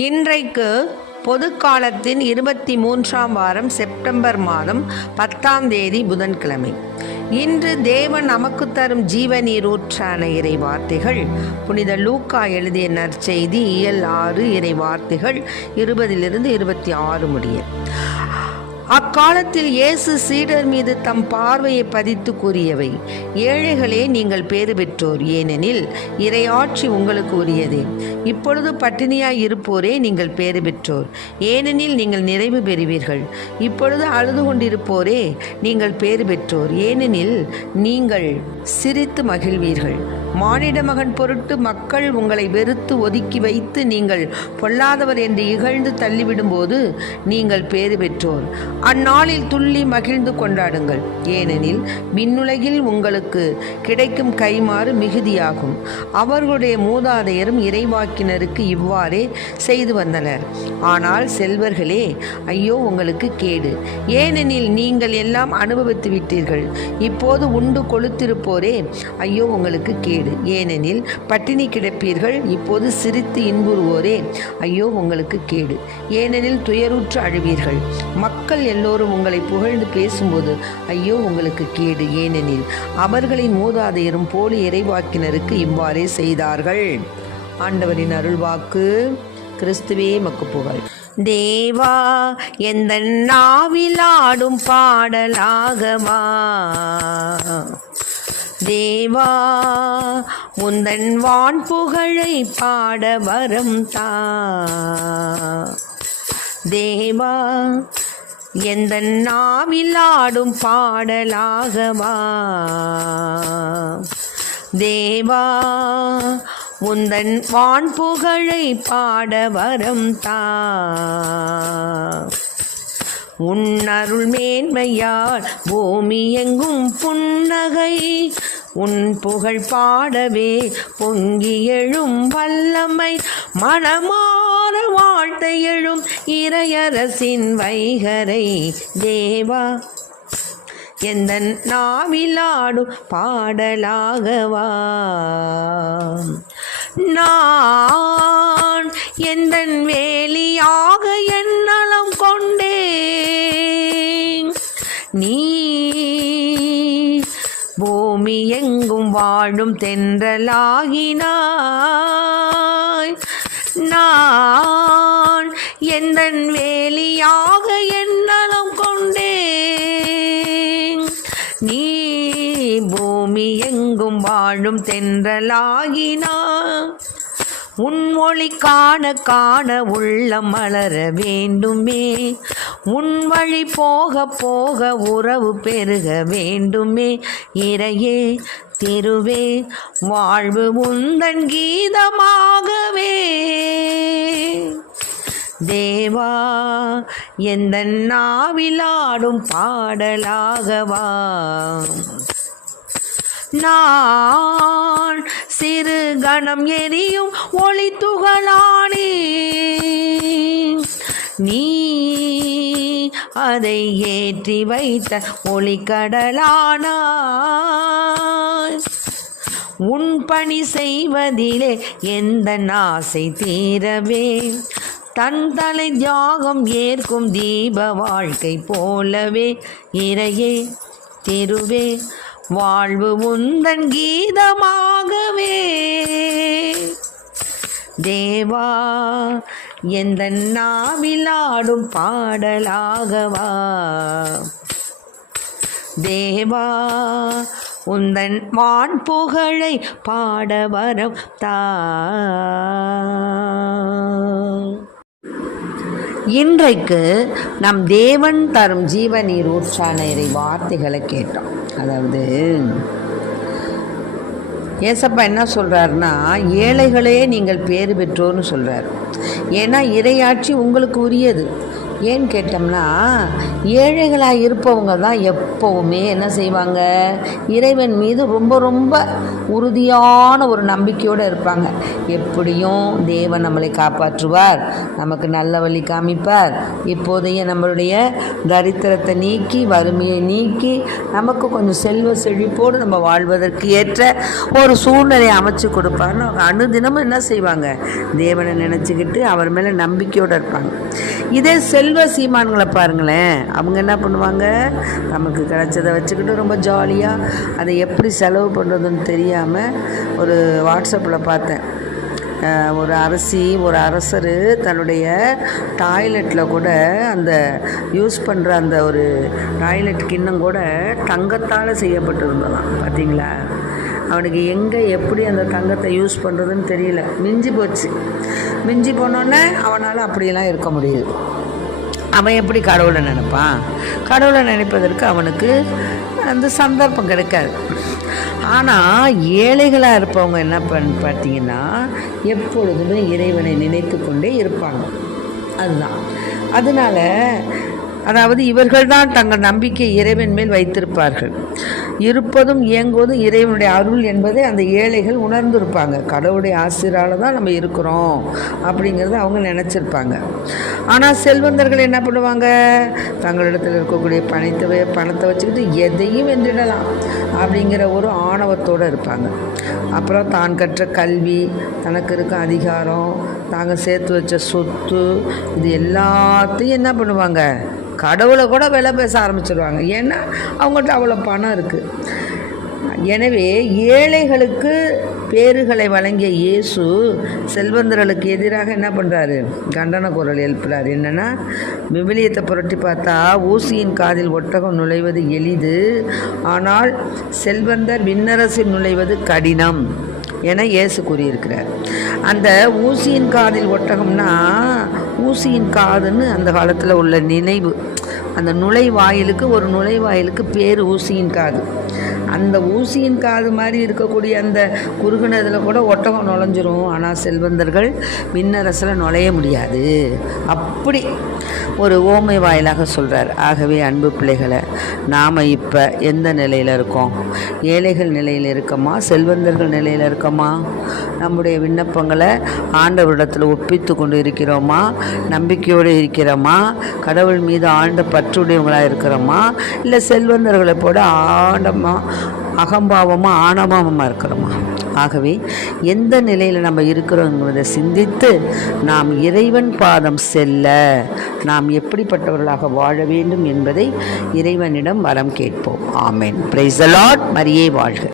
இன்றைக்கு பொது காலத்தின் 23ஆம் வாரம் செப்டம்பர் மாதம் 10ஆம் தேதி புதன்கிழமை. இன்று தேவன் நமக்கு தரும் ஜீவநீரூற்றான இறை வார்த்தைகள் புனித லூக்கா எழுதிய நற்செய்தி இயல் 6 இறை வார்த்தைகள் 20 26 முடிய. அக்காலத்தில் இயேசு சீடர் மீது தம் பார்வையை பதித்து கூறியவை: ஏழைகளே, நீங்கள் பேறு பெற்றோர், ஏனெனில் இறையாட்சி உங்களுக்கு உரியதே. இப்பொழுது பட்டினியாய் இருப்போரே, நீங்கள் பேறு பெற்றோர், ஏனெனில் நீங்கள் நிறைவு பெறுவீர்கள். இப்பொழுது அழுது கொண்டிருப்போரே, நீங்கள் பேறு பெற்றோர், ஏனெனில் நீங்கள் சிரித்து மகிழ்வீர்கள். மானிட மகன் பொருட்டு மக்கள் உங்களை வெறுத்து ஒதுக்கி வைத்து நீங்கள் பொல்லாதவர் என்று இகழ்ந்து தள்ளிவிடும்போது நீங்கள் பேறு பெற்றோர். அந்நாளில் துள்ளி மகிழ்ந்து கொண்டாடுங்கள், ஏனெனில் விண்ணுலகில் உங்களுக்கு கிடைக்கும் கைமாறு மிகுதியாகும். அவர்களுடைய மூதாதையரும் இறைவாக்கினருக்கு இவ்வாறே செய்து வந்தனர். ஆனால் செல்வர்களே, ஐயோ உங்களுக்கு கேடு, ஏனெனில் நீங்கள் எல்லாம் அனுபவித்து விட்டீர்கள். இப்போது உண்டு கொழுத்திருப்போரே, ஐயோ உங்களுக்கு கேடு, ஏனெனில் பட்டினி கிடப்பீர்கள். இப்போது சிரித்து இன்புறுவோரே, ஐயோ உங்களுக்கு கேடு, ஏனெனில் துயருற்று அழுவீர்கள். மக்கள் எல்லோரும் உங்களை புகழ்ந்து பேசும்போது ஐயோ உங்களுக்கு கேடு, ஏனெனில் அவர்களின் மூதாதையரும் போலி இறைவாக்கினருக்கு இவ்வாறே செய்தார்கள். ஆண்டவரின் அருள்வாக்கு. கிறிஸ்துவே மக்கு புகழ். தேவா, எந்த நாவிலாடும் பாடலாகவா, தேவா முந்தன் வான் புகழை பாட வரம் தா. தேவா, எந்த நாவிலாடும் பாடலாகவா, தேவா முந்தன் வான் புகழை பாட வரம் தா. உன் அருள் மேன்மையால் பூமி எங்கும் புன்னகை, உன் புகழ் பாடவே பொங்கி எழும் வல்லமை, மனமாற வாழ்த்த எழும் இறையரசின் வைகரை. தேவா, எந்த நாவிலாடும் பாடலாகவா, நான் எந்த வேலியாக எண்ணலம் கொண்டேன், நீ பூமி எங்கும் வாழும் தென்றலாகினாய். நான் எந்த வேலியாக எண்ணலம் கொண்டேன், நீ பூமி எங்கும் வாழும் தென்றலாகினாய். உன் மொழி காண காண உள்ளம் மலர வேண்டுமே, உன் வழி போக போக உறவு பெருக வேண்டுமே. இறையே திருவே, வாழ்வு உந்தன் கீதமாகவே. தேவா, எந்த நாவிலாடும் பாடலாகவா, நான் சிறு கணம் எரியும் ஒளி துகளானே, நீ அதை ஏற்றி வைத்த ஒளிக்கடலானாய். உன் பணி செய்வதிலே எந்த ஆசை தீரவே, தன் தலை தியாகம் ஏற்கும் தீப வாழ்க்கை போலவே. இறையே திருவே, வாழ்வு உந்தன் கீதமாகவே. தேவா, எந்த நாவிலாடும் பாடலாகவா, தேவா உந்தன் வான் புகழை பாட வரம் தா. இன்றைக்கு நம் தேவன் தரும் ஜீவநீர் ஊற்றான இறை வார்த்தைகளை கேட்டோம். அதாவது ஏசப்பா என்ன சொல்கிறாருன்னா, ஏழைகளே நீங்கள் பேறு பெற்றோர்னு சொல்கிறார். ஏன்னா இறையாட்சி உங்களுக்கு உரியது. ஏன்னு கேட்டோம்னா, ஏழைகளாக இருப்பவங்க தான் எப்போவுமே என்ன செய்வாங்க, இறைவன் மீது ரொம்ப ரொம்ப உறுதியான ஒரு நம்பிக்கையோடு இருப்பாங்க. எப்படியும் தேவன் நம்மளை காப்பாற்றுவார், நமக்கு நல்ல வழி காமிப்பார், இப்போதைய நம்மளுடைய தரித்திரத்தை நீக்கி வறுமையை நீக்கி நமக்கு கொஞ்சம் செல்வ செழிப்போடு நம்ம வாழ்வதற்கு ஏற்ற ஒரு சூழ்நிலையை அமைச்சு கொடுப்பாருன்னு அனுதினமும் என்ன செய்வாங்க, தேவனை நினச்சிக்கிட்டு அவர் மேலே நம்பிக்கையோடு இருப்பாங்க. இதே செல்வ சீமான்களை பாருங்களேன், அவங்க என்ன பண்ணுவாங்க, நமக்கு கிடைச்சதை வச்சுக்கிட்டு ரொம்ப ஜாலியாக அதை எப்படி செலவு பண்ணுறதுன்னு தெரியாமல் ஒரு வாட்ஸ்அப்பில் பார்த்தேன். ஒரு ஒரு அரசர் தன்னுடைய டாய்லெட்டில் கூட அந்த யூஸ் பண்ணுற அந்த ஒரு டாய்லெட் கிண்ணம் கூட தங்கத்தால் செய்யப்பட்டிருந்தலாம். பார்த்தீங்களா, அவனுக்கு எங்கே எப்படி அந்த தங்கத்தை யூஸ் பண்ணுறதுன்னு தெரியல, மிஞ்சி போனோன்னே அவனால் அப்படியெல்லாம் இருக்க முடியுது. அவன் எப்படி கடவுளை நினைப்பான்? கடவுளை நினைப்பதற்கு அவனுக்கு அந்த சந்தர்ப்பம் கிடைக்காது. ஆனால் ஏழைகளாக இருப்பவங்க என்ன பார்த்தீங்கன்னா, எப்பொழுதுமே இறைவனை நினைத்து கொண்டே இருப்பாங்க. அதுதான் அதனால் அதாவது இவர்கள்தான் தங்கள் நம்பிக்கை இறைவன் மேல் வைத்திருப்பார்கள். இருப்பதும் இயங்குவதும் இறைவனுடைய அருள் என்பதை அந்த ஏழைகள் உணர்ந்திருப்பாங்க. கடவுளுடைய ஆசிரால் தான் நம்ம இருக்கிறோம் அப்படிங்கிறத அவங்க நினச்சிருப்பாங்க. ஆனால் செல்வந்தர்கள் என்ன பண்ணுவாங்க, தங்களிடத்தில் இருக்கக்கூடிய பணத்தை வச்சுக்கிட்டு எதையும் வென்றிடலாம் அப்படிங்கிற ஒரு ஆணவத்தோடு இருப்பாங்க. அப்புறம் தான் கற்ற கல்வி, தனக்கு இருக்க அதிகாரம், தாங்கள் சேர்த்து வச்ச சொத்து, இது எல்லாத்தையும் என்ன பண்ணுவாங்க, கடவுளை கூட விலை பேச ஆரம்பிச்சிடுவாங்க. ஏன்னா அவங்கள்ட்ட அவ்வளோ பணம் இருக்குது. எனவே ஏழைகளுக்கு பேறுகளை வழங்கிய இயேசு செல்வந்தர்களுக்கு எதிராக என்ன பண்ணுறாரு, கண்டன குரல் எழுப்புறாரு. என்னென்னா, விவிலியத்தை புரட்டி பார்த்தா ஊசியின் காதில் ஒட்டகம் நுழைவது எளிது, ஆனால் செல்வந்தர் விண்ணரசில் நுழைவது கடினம் என இயேசு கூறியிருக்கிறார். அந்த ஊசியின் காதில் ஒட்டகம்னா, ஊசியின் காதுன்னு அந்த காலத்தில் உள்ள நினைவு, அந்த நுழைவாயிலுக்கு பேர் ஊசியின் காது. அந்த ஊசியின் காது மாதிரி இருக்கக்கூடிய அந்த குறுகுனதில் கூட ஒட்டகம் நுழைஞ்சிரும். ஆனால் செல்வந்தர்கள் விண்ணரசில் நுழைய முடியாது. அப்படி ஒரு ஓமை வாயிலாக சொல்கிறார். ஆகவே அன்பு பிள்ளைகளை, நாம் இப்போ எந்த நிலையில் இருக்கோம்? ஏழைகள் நிலையில் இருக்கோமா, செல்வந்தர்கள் நிலையில் இருக்கோமா? நம்முடைய விண்ணப்பங்களை ஆண்டவரிடத்தில் ஒப்பித்து கொண்டு இருக்கிறோமா? நம்பிக்கையோடு இருக்கிறோமா? கடவுள் மீது ஆழ்ந்த பற்றுடையவங்களாக இருக்கிறோமா? இல்லை செல்வந்தர்களை போட அகம்பாவமாக ஆணவமாக இருக்கிறோமா? ஆகவே எந்த நிலையில் நம்ம இருக்கிறோங்கிறத சிந்தித்து நாம் இறைவன் பாதம் செல்ல நாம் எப்படிப்பட்டவர்களாக வாழ வேண்டும் என்பதை இறைவனிடம் வரம் கேட்போம். ஆமென். Praise the lord. மரியே வாழ்க.